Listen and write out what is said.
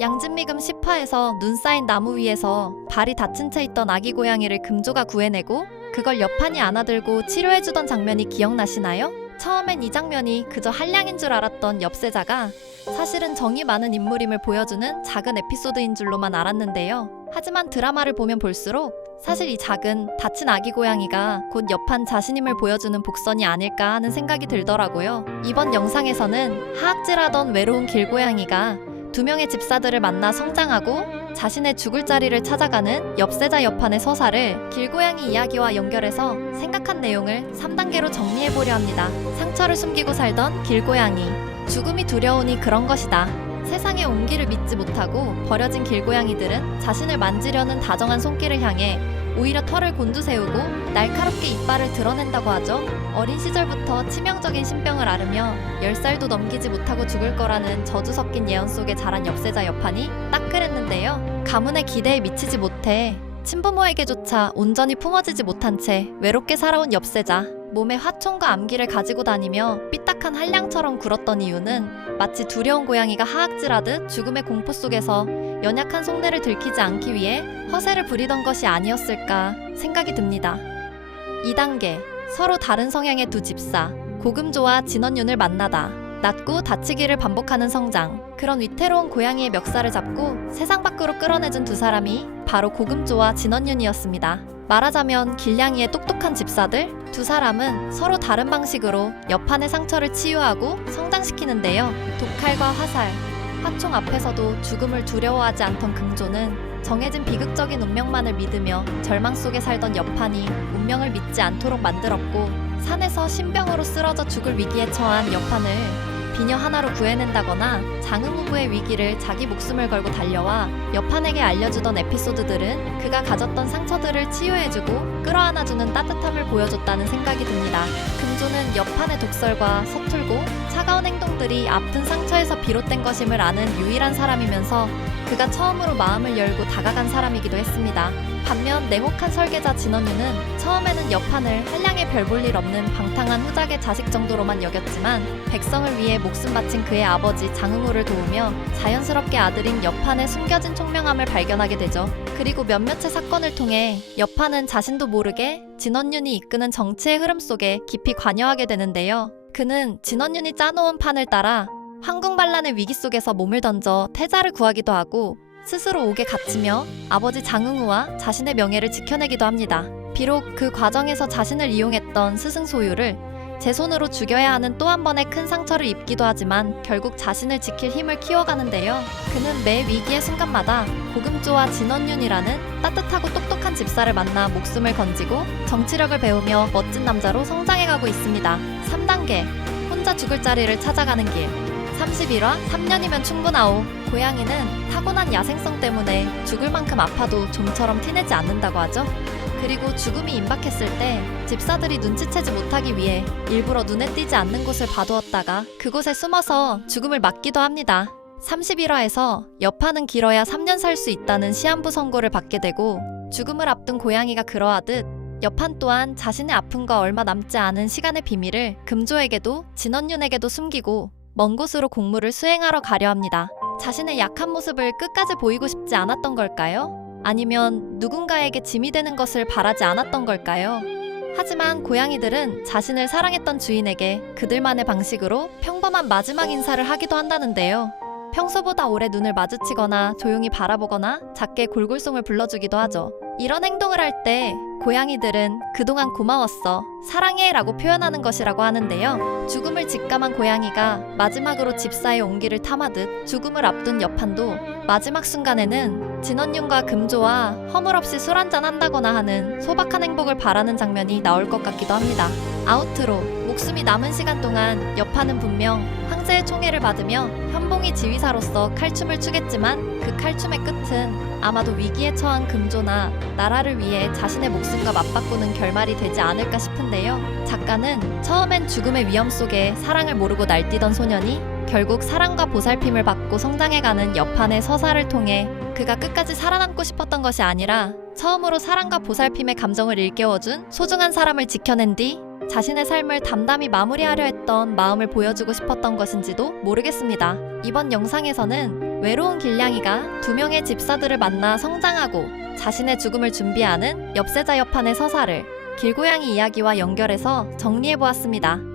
양진미금 10화에서 눈 쌓인 나무 위에서 발이 다친 채 있던 아기 고양이를 금조가 구해내고 그걸 여판이 안아들고 치료해주던 장면이 기억나시나요? 처음엔 이 장면이 그저 한량인 줄 알았던 엽세자가 사실은 정이 많은 인물임을 보여주는 작은 에피소드인 줄로만 알았는데요. 하지만 드라마를 보면 볼수록 사실 이 작은 다친 아기 고양이가 곧 여판 자신임을 보여주는 복선이 아닐까 하는 생각이 들더라고요. 이번 영상에서는 하악질하던 외로운 길고양이가 두 명의 집사들을 만나 성장하고 자신의 죽을 자리를 찾아가는 엽세자 여판의 서사를 길고양이 이야기와 연결해서 생각한 내용을 3단계로 정리해보려 합니다. 상처를 숨기고 살던 길고양이. 죽음이 두려우니 그런 것이다. 세상의 온기를 믿지 못하고 버려진 길고양이들은 자신을 만지려는 다정한 손길을 향해 오히려 털을 곤두세우고 날카롭게 이빨을 드러낸다고 하죠. 어린 시절부터 치명적인 신병을 앓으며 10살도 넘기지 못하고 죽을 거라는 저주 섞인 예언 속에 자란 엽세자 여판이 딱 그랬는데요. 가문의 기대에 미치지 못해 친부모에게조차 온전히 품어지지 못한 채 외롭게 살아온 엽세자. 몸에 화총과 암기를 가지고 다니며 삐딱한 한량처럼 굴었던 이유는 마치 두려운 고양이가 하악질하듯 죽음의 공포 속에서 연약한 속내를 들키지 않기 위해 허세를 부리던 것이 아니었을까 생각이 듭니다. 2단계. 서로 다른 성향의 두 집사. 고금조와 진원윤을 만나다. 낳고 다치기를 반복하는 성장. 그런 위태로운 고양이의 멱살을 잡고 세상 밖으로 끌어내준 두 사람이 바로 고금조와 진원윤이었습니다. 말하자면 길냥이의 똑똑한 집사들. 두 사람은 서로 다른 방식으로 여판의 상처를 치유하고 성장시키는데요. 독칼과 화살, 화총 앞에서도 죽음을 두려워하지 않던 금조는 정해진 비극적인 운명만을 믿으며 절망 속에 살던 여판이 운명을 믿지 않도록 만들었고, 산에서 신병으로 쓰러져 죽을 위기에 처한 여판을 비녀 하나로 구해낸다거나 장흥우부의 위기를 자기 목숨을 걸고 달려와 여판에게 알려주던 에피소드들은 그가 가졌던 상처들을 치유해주고 끌어안아주는 따뜻함을 보여줬다는 생각이 듭니다. 금조는 여판의 독설과 서툴고 차가운 행동들이 아픈 상처에서 비롯된 것임을 아는 유일한 사람이면서 그가 처음으로 마음을 열고 다가간 사람이기도 했습니다. 반면 냉혹한 설계자 진원유는 처음에는 여판을 한량의 별 볼 일 없는 방탕한 후작의 자식 정도로만 여겼지만 백성을 위해 목숨 바친 그의 아버지 장흥우를 도우며 자연스럽게 아들인 여판의 숨겨진 총명함을 발견하게 되죠. 그리고 몇몇의 사건을 통해 여판은 자신도 모르게 진원윤이 이끄는 정치의 흐름 속에 깊이 관여하게 되는데요. 그는 진원윤이 짜놓은 판을 따라 황궁반란의 위기 속에서 몸을 던져 태자를 구하기도 하고 스스로 옥에 갇히며 아버지 장흥우와 자신의 명예를 지켜내기도 합니다. 비록 그 과정에서 자신을 이용했던 스승 소유를 제 손으로 죽여야 하는 또 한 번의 큰 상처를 입기도 하지만 결국 자신을 지킬 힘을 키워가는데요. 그는 매 위기의 순간마다 고금조와 진원윤이라는 따뜻하고 똑똑한 집사를 만나 목숨을 건지고 정치력을 배우며 멋진 남자로 성장해가고 있습니다. 3단계. 혼자 죽을 자리를 찾아가는 길. 31화 3년이면 충분하오. 고양이는 타고난 야생성 때문에 죽을 만큼 아파도 좀처럼 티내지 않는다고 하죠. 그리고 죽음이 임박했을 때 집사들이 눈치채지 못하기 위해 일부러 눈에 띄지 않는 곳을 봐두었다가 그곳에 숨어서 죽음을 맞기도 합니다. 31화에서 여판은 길어야 3년 살 수 있다는 시한부 선고를 받게 되고, 죽음을 앞둔 고양이가 그러하듯 여판 또한 자신의 아픔과 얼마 남지 않은 시간의 비밀을 금조에게도 진원윤에게도 숨기고 먼 곳으로 공무를 수행하러 가려 합니다. 자신의 약한 모습을 끝까지 보이고 싶지 않았던 걸까요? 아니면 누군가에게 짐이 되는 것을 바라지 않았던 걸까요? 하지만 고양이들은 자신을 사랑했던 주인에게 그들만의 방식으로 평범한 마지막 인사를 하기도 한다는데요. 평소보다 오래 눈을 마주치거나 조용히 바라보거나 작게 골골송을 불러주기도 하죠. 이런 행동을 할 때 고양이들은 그동안 고마웠어, 사랑해 라고 표현하는 것이라고 하는데요. 죽음을 직감한 고양이가 마지막으로 집사의 온기를 탐하듯 죽음을 앞둔 여판도 마지막 순간에는 진원윤과 금조와 허물없이 술 한잔 한다거나 하는 소박한 행복을 바라는 장면이 나올 것 같기도 합니다. 아우트로. 목숨이 남은 시간 동안 여판은 분명 황제의 총애를 받으며 현봉이 지휘사로서 칼춤을 추겠지만 그 칼춤의 끝은 아마도 위기에 처한 금조나 나라를 위해 자신의 목숨과 맞바꾸는 결말이 되지 않을까 싶은데요. 작가는 처음엔 죽음의 위험 속에 사랑을 모르고 날뛰던 소년이 결국 사랑과 보살핌을 받고 성장해가는 여판의 서사를 통해 그가 끝까지 살아남고 싶었던 것이 아니라 처음으로 사랑과 보살핌의 감정을 일깨워준 소중한 사람을 지켜낸 뒤 자신의 삶을 담담히 마무리하려 했던 마음을 보여주고 싶었던 것인지도 모르겠습니다. 이번 영상에서는 외로운 길냥이가 두 명의 집사들을 만나 성장하고 자신의 죽음을 준비하는 엽세자 여판의 서사를 길고양이 이야기와 연결해서 정리해보았습니다.